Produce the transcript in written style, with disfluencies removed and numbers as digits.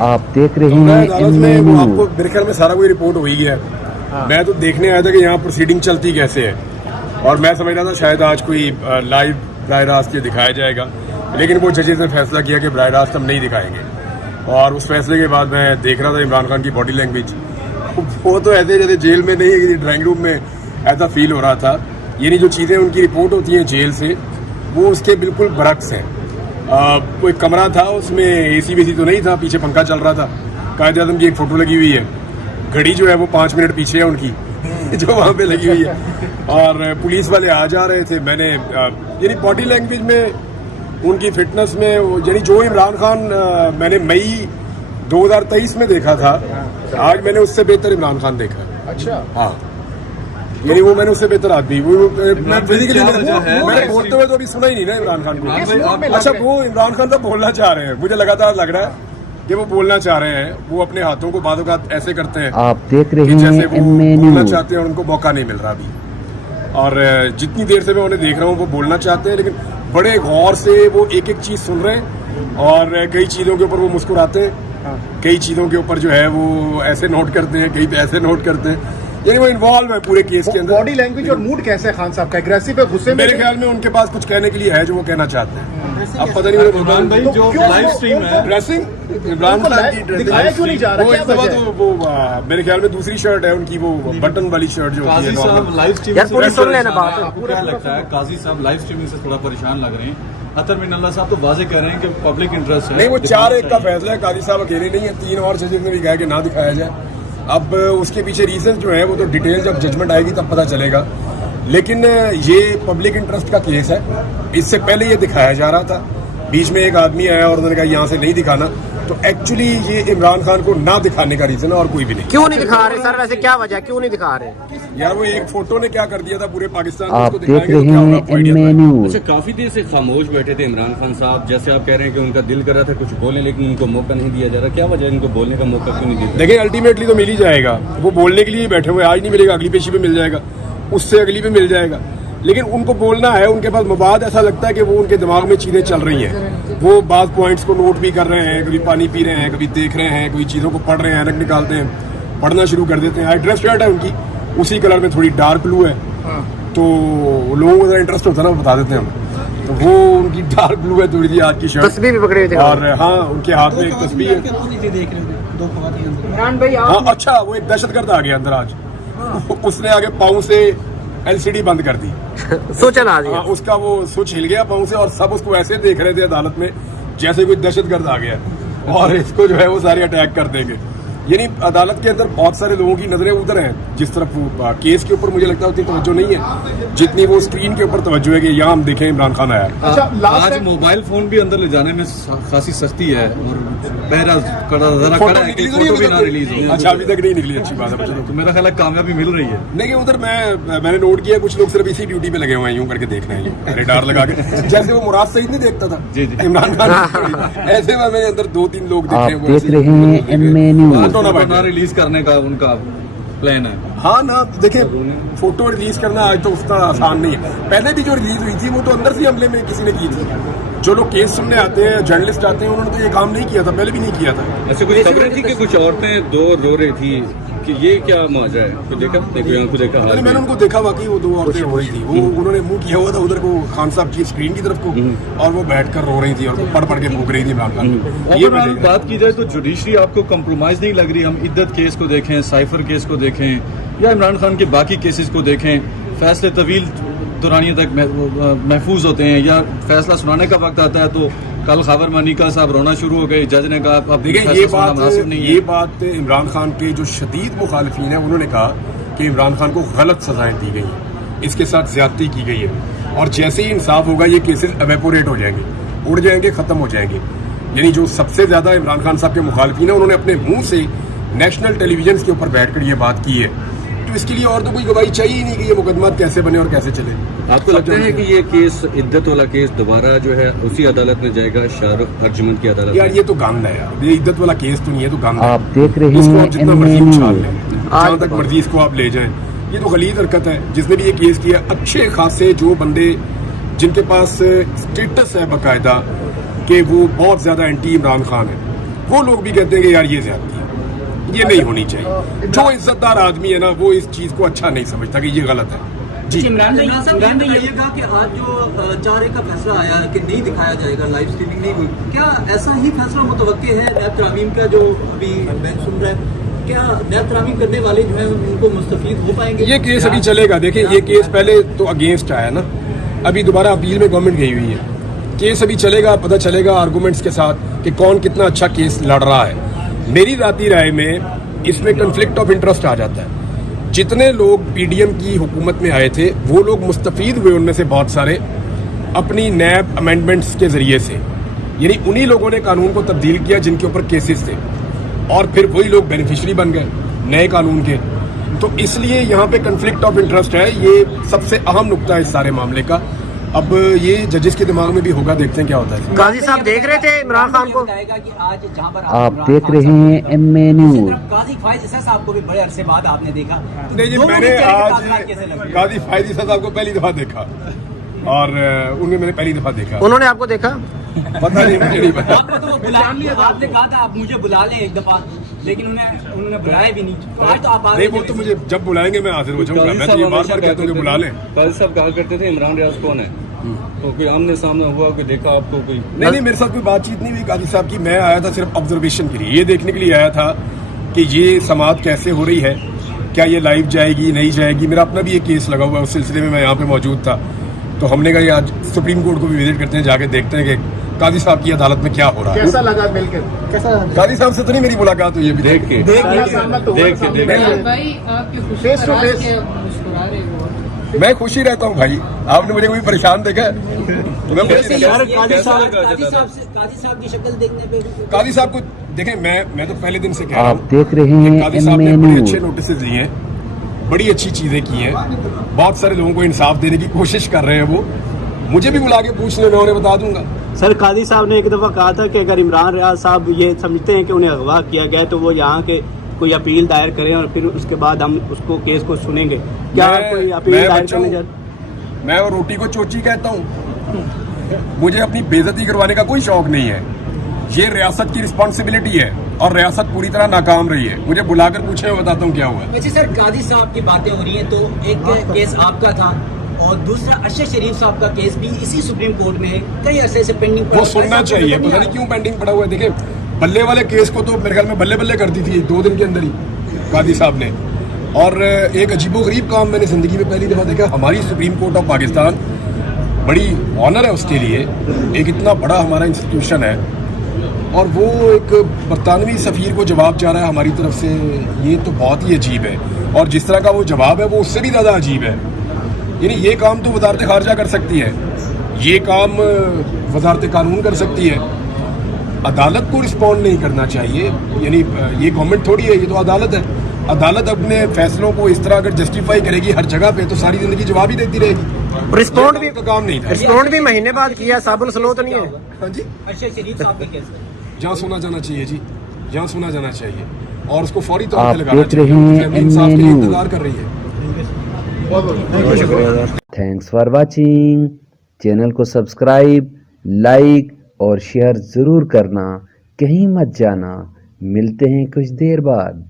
आप देख रहे हैं अदालत में वो आपको मेरे ख्याल में सारा कोई रिपोर्ट हो ही गया है। मैं तो देखने आया था कि यहाँ प्रोसीडिंग चलती कैसे है, और मैं समझ रहा था शायद आज कोई लाइव बराह रास्त ये दिखाया जाएगा, लेकिन वो जजेस ने फैसला किया कि बराह रास्त हम नहीं दिखाएंगे। और उस फैसले के बाद मैं देख रहा था इमरान खान की बॉडी लैंग्वेज, वो तो ऐसे जैसे जेल में नहीं, ड्राइंग रूम में ऐसा फील हो रहा था। यानी जो चीज़ें उनकी रिपोर्ट होती हैं जेल से, वो उसके बिल्कुल बरक्स हैं। कोई कमरा था, उसमें एसी वेसी तो नहीं था, पीछे पंखा चल रहा था, कायदे आज़म की एक फ़ोटो लगी हुई है, घड़ी जो है वो 5 मिनट पीछे है उनकी जो वहाँ पे लगी हुई है, और पुलिस वाले आ जा रहे थे। मैंने यानी बॉडी लैंग्वेज में, उनकी फिटनेस में, यानी जो इमरान खान मैंने मई 2023 में देखा था, आज मैंने उससे बेहतर इमरान खान देखा। अच्छा, हाँ, यानी वो मैंने उससे बेहतर आदमी, मैं फिजिकली मैंने बोलते हुए तो अभी सुना ही नहीं ना इमरान खान को। अच्छा, वो इमरान खान तो बोलना चाह रहे हैं, मुझे लगातार लग रहा है कि वो बोलना चाह रहे हैं। वो अपने हाथों को बातों का ऐसे करते हैं, आप देख रहे कि जैसे हैं वो बोलना चाहते हैं और उनको मौका नहीं मिल रहा अभी। और जितनी देर से मैं उन्हें देख रहा हूँ वो बोलना चाहते हैं, लेकिन बड़े गौर से वो एक एक चीज़ सुन रहे हैं, और कई चीज़ों के ऊपर वो मुस्कुराते हैं, कई चीज़ों के ऊपर जो है वो ऐसे नोट करते हैं, कई पे ऐसे नोट करते हैं, यानी वो इन्वॉल्व है पूरे केस के अंदर। बॉडी लैंग्वेज और मूड कैसे है खान साहब का? एग्रेसिव है, गुस्से में? मेरे ख्याल में उनके पास कुछ कहने के लिए है जो वो कहना चाहते हैं। अब पता नहीं इमरान भाई जो लाइव स्ट्रीम है, ड्रेसिंग इमरान खान की दिखाया क्यों नहीं जा रहा? वो इस दफा तो वो मेरे ख्याल में दूसरी शर्ट है उनकी, वो बटन वाली शर्ट जो होती है। काजी साहब लाइव स्ट्रीमिंग यार पूरी सुन लेना बात। आपको क्या लगता है काजी साहब लाइव स्ट्रीमिंग से थोड़ा परेशान लग रहे हैं? अतर मिनल्ला साहब तो वाजे कह रहे हैं कि पब्लिक इंटरेस्ट है। नहीं, वो 4-1 का फैसला है, काजी साहब अकेले नहीं है, 3 और जजेस ने भी कहा कि ना दिखाया जाए। अब उसके पीछे रीजन जो है वो तो डिटेल जब जजमेंट आएगी तब पता चलेगा, लेकिन ये पब्लिक इंटरेस्ट का केस है। इससे पहले ये दिखाया जा रहा था, बीच में एक आदमी आया और उन्होंने कहा यहाँ से नहीं दिखाना, तो एक्चुअली ये इमरान खान को ना दिखाने का रीजन है और कोई भी नहीं। क्यों नहीं दिखा रहे सर? वैसे क्या वजह, क्यों नहीं दिखा रहे? यार वो एक फोटो ने क्या कर दिया था पूरे पाकिस्तान को, आप उसको देख दिखाएंगे रहे तो क्या होगा, हैं आपको आइडिया एम था? न्यूज। अच्छा, काफी देर से खामोश बैठे थे इमरान खान साहब, जैसे आप कह रहे हैं कि उनका दिल कर रहा था कुछ बोलने, लेकिन उनको मौका नहीं दिया जा रहा। क्या वजह है इनको बोलने का मौका क्यों नहीं दिया? देखिए, अल्टीमेटली तो मिल ही जाएगा, वो बोलने के लिए बैठे हुए, आज नहीं मिलेगा अगली पेशी पे मिल जाएगा, उससे अगली पे मिल जाएगा, लेकिन उनको बोलना है। उनके पास मवाद ऐसा लगता है कि वो उनके दिमाग में चीज़ें चल रही हैं, वो बात पॉइंट्स को नोट भी कर रहे हैं, कभी पानी पी रहे हैं, कभी देख रहे हैं, कोई चीज़ों को पढ़ रहे हैं, ऐनक निकालते हैं, पढ़ना शुरू कर देते हैं। आई ड्रेस शर्ट है उनकी, उसी कलर में थोड़ी डार्क ब्लू है, तो लोगों को ज़रा इंटरेस्ट होता है ना, बता देते हैं हम, तो वो उनकी डार्क ब्लू है थोड़ी सी आज की शर्ट, तस्वीर भी पकड़े थे, और हाँ उनके हाथ में एक तस्वीर है। इमरान भाई हाँ, अच्छा, वो एक दहशतगर्द आ गया अंदर आज, उसने आगे पाँव से एलसीडी बंद कर दी, सोचल आ गया, उसका वो स्विच हिल गया पाँव से, और सब उसको ऐसे देख रहे थे अदालत में जैसे कोई दहशतगर्द आ गया और इसको जो है वो सारे अटैक कर देंगे। यानी अदालत के अंदर बहुत सारे लोगों की नजरें उधर हैं, जिस तरफ वो केस के ऊपर मुझे लगता है उतनी तवज्जो नहीं है जितनी वो स्क्रीन के ऊपर तवज्जो है कि यहाँ हम देखें इमरान खान आया। अच्छा, आज मोबाइल फोन भी अंदर ले जाने में खासी सख्ती है, और पहरा जरा खड़ा है कि फोटो भी ना रिलीज हो। अच्छा, अभी तक नहीं निकली, अच्छी बात है। तो मेरा ख्याल है कामयाबी मिल रही है। नहीं, उधर मैंने नोट किया कुछ लोग सिर्फ इसी ड्यूटी पे लगे हुए हैं, यूं करके देख रहे हैं, यूं रेडार लगा के, जैसे वो मुराद सईद नहीं देखता था जी जी इमरान खान, ऐसे में मैंने अंदर 2-3 लोग देखे आप हैं। देख रहे हैं एमए न्यूज। फोटो ना रिलीज करने का उनका प्लान है। हाँ ना, देखिए फोटो रिलीज करना आज तो उतना आसान नहीं है। पहले भी जो रिलीज हुई थी वो तो अंदर से हमले में किसी ने की थी। जो लोग केस सुनने आते हैं, जर्नलिस्ट आते हैं, उन्होंने तो ये काम नहीं किया था, पहले भी नहीं किया था। ऐसे कुछ खबरें थी कि कुछ औरतें दो रो रही थी कि ये क्या माजरा है? तो देखा को देखा हाल मैंने उनको देखा, वाकई वो 2 औरतें रो रही थी, वो उन्होंने मुंह किया हुआ था उधर को खान साहब की स्क्रीन की तरफ को, और वो बैठकर रो रही थी और पढ़ पढ़ के भूख रही थी इमरान खान। ये ओवरऑल बात की जाए तो जुडिशरी आपको कंप्रोमाइज नहीं लग रही? हम इद्दत केस को देखें, साइफर केस को देखें, या इमरान खान के बाकी केसेस को देखें, फैसले तवील दुरानियों तक महफूज होते हैं, या फैसला सुनाने का वक्त आता है तो कल खबर मनिका साहब रोना शुरू हो गए, जज ने कहा अब देखिए ये बात इमरान खान के जो शदीद मुखालिफिन है उन्होंने कहा कि इमरान खान को गलत सजाएं दी गई हैं, इसके साथ ज्यादती की गई है, और जैसे ही इंसाफ होगा ये केसेस एवेपोरेट हो जाएंगे, उड़ जाएंगे, खत्म हो जाएंगे। यानी जो सबसे ज्यादा इमरान खान साहब के मुखालिफिन है उन्होंने अपने मुंह से नेशनल टेलीविजन के ऊपर बैठकर ये बात की है, तो इसके लिए और तो कोई गवाही चाहिए ही नहीं कि ये मुकदमा कैसे बने और कैसे चले। आपको लगता है कि ये केस इद्दत वाला केस दोबारा जो है उसी अदालत में जाएगा, शाहरुख अर्जुमंद की अदालत? यार ये तो गंद है यार, ये इद्दत वाला केस तो नहीं है, तो गंद है। आप देख रहे इसको हैं आप जितना मर्जी उछाल लें, जहाँ तक मर्जी इसको आप ले जाएं, ये तो गलीज हरकत है। जिसने भी ये केस किया, अच्छे खासे जो बंदे जिनके पास स्टेटस है बाकायदा कि वो बहुत ज्यादा एंटी इमरान खान है, वो लोग भी कहते हैं कि यार ये ज्यादती है, ये नहीं होनी चाहिए। जो इज्जतदार आदमी है ना वो इस चीज को अच्छा नहीं समझता कि ये गलत है जी। इमरान साहब ये बताइएगा कि आज जो 4A का फैसला आया कि नहीं दिखाया जाएगा, लाइव स्ट्रीमिंग नहीं हुई, क्या ऐसा ही फैसला मुतवक्के है नैब तरामीम का जो अभी बेंच सुन रहा है? क्या नैब तरामीम करने वाले जो है उनको मुस्तफीद हो पाएंगे? ये केस अभी चलेगा। देखिए ये केस पहले तो अगेंस्ट आया ना, अभी दोबारा अपील में गवर्नमेंट गई हुई है। केस अभी चलेगा, पता चलेगा आर्गूमेंट्स के साथ कि कौन कितना अच्छा केस लड़ रहा है। मेरी राती राय में इसमें कन्फ्लिक्ट ऑफ इंटरेस्ट आ जाता है। जितने लोग पीडीएम की हुकूमत में आए थे वो लोग मुस्तफीद हुए उनमें से बहुत सारे अपनी नैब अमेंडमेंट्स के जरिए से, यानी उन्हीं लोगों ने कानून को तब्दील किया जिनके ऊपर केसेस थे, और फिर वही लोग बेनिफिशियरी बन गए नए कानून के। तो इसलिए यहाँ पे कन्फ्लिक्ट ऑफ इंटरेस्ट है, ये सबसे अहम नुक्ता है इस सारे मामले का। अब ये जजेस के दिमाग में भी होगा, देखते हैं क्या होता है। गाजी साहब देख रहे थे इमरान खान को? आप देख रहे हैं MA न्यूज। गाजी फायज साहब को भी बड़े अरसे बाद आपने देखा। नहीं जी, मैंने आज गाजी फायजी साहब को पहली दफा देखा और उन्हें मैंने पहली दफा देखा। उन्होंने आपको देखा? पता नहीं, मुझे नहीं पता। आपको तो वो बुला लिया, आपने कहा था आप मुझे बुला लें एक दफा, लेकिन उन्होंने बुलाया भी नहीं। आज तो आप आ नहीं, वो तो मुझे जब बुलाएंगे मैं हाजिर हो जाऊंगा। मैं तो ये बार बार कहता हूँ कि बुला लें। काजी साहब कहा करते थे इमरान रियाज कौन है, तो कोई आमने सामने हुआ, कोई देखा आपको? कोई नहीं, मेरे साथ कोई बातचीत नहीं हुई काजी साहब की। मैं आया था सिर्फ ऑब्जर्वेशन के लिए, ये देखने के लिए आया था कि ये समाअत कैसे हो रही है, क्या ये लाइव जाएगी नहीं जाएगी। मेरा अपना भी एक केस लगा हुआ है, उस सिलसिले में मैं यहाँ पे मौजूद था। तो हमने कहा ये आज सुप्रीम कोर्ट को भी विजिट करते हैं, जाके देखते हैं कि काजी साहब की अदालत में क्या हो रहा है। कैसा लगा मिलकर? कैसा काजी साहब से तो नहीं मेरी मुलाकात हुई अभी देख के देख के भाई आपके खुशी Face to पर आज face। के मुस्कुरा रहे हो। मैं खुशी रहता हूँ भाई। आपने मुझे कभी परेशान देखा है? तो मैं खुशी रहता हूँ। काजी साहब की शक्ल देखने पे काजी साहब को देखें, मैं तो पहले दिन से कह रहा आप हूँ देख रहे कि हैं काजी साहब MA ने बड़े न्यूज। अच्छे नोटिस दिए हैं, बड़ी अच्छी चीजें की हैं, बहुत सारे लोगों को इंसाफ देने की कोशिश कर रहे हैं। वो मुझे भी बुला के पूछ ले, मैं उन्हें बता दूंगा। सर काजी साहब ने एक दफ़ा कहा था कि अगर इमरान रियाज साहब ये समझते हैं कि उन्हें अगवा किया गया तो वो यहाँ के कोई अपील दायर करें और फिर उसके बाद हम उसको केस को सुनेंगे। क्या कोई अपील दायर करने जा? मैं और रोटी को चोची कहता हूँ। मुझे अपनी बेइज्जती करवाने का कोई शौक नहीं है। ये रियासत की रिस्पॉन्सिबिलिटी है और रियासत पूरी तरह नाकाम रही है। मुझे बुलाकर पूछे, मैं बताता हूँ क्या हुआ। वैसे सर काजी साहब की बातें हो रही हैं तो एक केस आपका था और दूसरा अरशद शरीफ साहब का केस भी इसी सुप्रीम कोर्ट में है, कई अरसे से पेंडिंग पड़ा। वो सुनना चाहिए, पता नहीं क्यों पेंडिंग पड़ा हुआ है। देखिए बल्ले वाले केस को तो मेरे ख्याल में बल्ले बल्ले कर दी थी 2 दिन के अंदर ही काजी साहब ने। और एक अजीबोगरीब काम मैंने जिंदगी में पहली दफा देखा। हमारी सुप्रीम कोर्ट ऑफ पाकिस्तान बड़ी ऑनर है उसके लिए, एक इतना बड़ा हमारा इंस्टीट्यूशन है, और वो एक बरतानवी सफ़ीर को जवाब जा रहा है हमारी तरफ से। ये तो बहुत ही अजीब है, और जिस तरह का वो जवाब है वो उससे भी ज़्यादा अजीब है। यानी ये काम तो वजारत खारजा कर सकती है, ये काम वजारत कानून कर सकती है, अदालत को रिस्पॉन्ड नहीं करना चाहिए। यानी ये गवर्नमेंट थोड़ी है, ये तो अदालत है। अदालत अपने फैसलों को इस तरह अगर जस्टिफाई करेगी हर जगह पे तो सारी जिंदगी जवाब ही देती रहेगी। रिस्पॉन्ड भी का काम नहीं था। रिस्पॉन्ड भी महीने बाद किया, साबुन स्लो तो नहीं है? हाँ जी, अरशद शरीफ साहब के केस जहाँ सुना जाना चाहिए जी, जहाँ सुना जाना चाहिए, और उसको फौरी तौर आप पे लगाना देख रहे चाहिए। हैं फैमिली इंसाफ के लिए MA इंतजार कर रही है। Thanks for watching. चैनल को सब्सक्राइब, लाइक और शेयर ज़रूर करना। कहीं मत जाना, मिलते हैं कुछ देर बाद।